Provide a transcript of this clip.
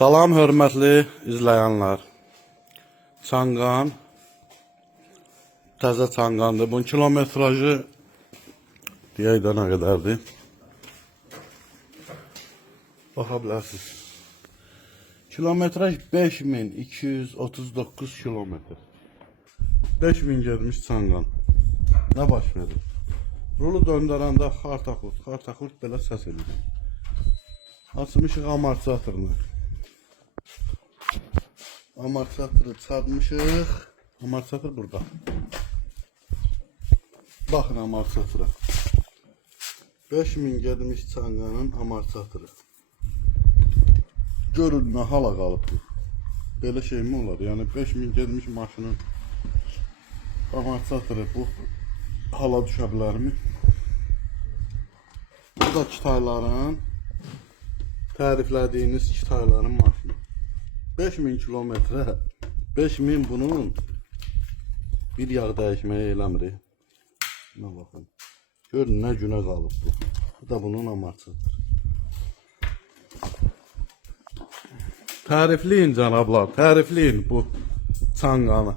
Salam hörmətli izləyənlər. Çanqan təzə çanqandır. Bunun kilometrajı deyək də nə qədərdir? Baxa bilərsiniz. Kilometraj 5239 kilometr. 5000 getmiş çanqan. Nə baş verir? Rulu döndərəndə xartaxurt belə səs edir. Açmışıq amortizatorunu. Amortisatoru çarpmışıq. Amortisator burada. Baxın amortisatora. 5000 getmiş çanqanın amortisatoru. Görün nə hala qalıb bu. Belə şey mi olar? Yəni 5000 getmiş maşının amortisatoru bu hala düşə bilərmi? Bu da Kitayların təriflədiyiniz Kitayların maşını. 5000 kilometrə 5000 bunun bir yağ dəyişməyə eləmir. Nə baxın. Görün nə günə qalıb bu. Bu da bunun amortisatoru. Tərifləyin cənablar, tərifləyin bu çanqanı.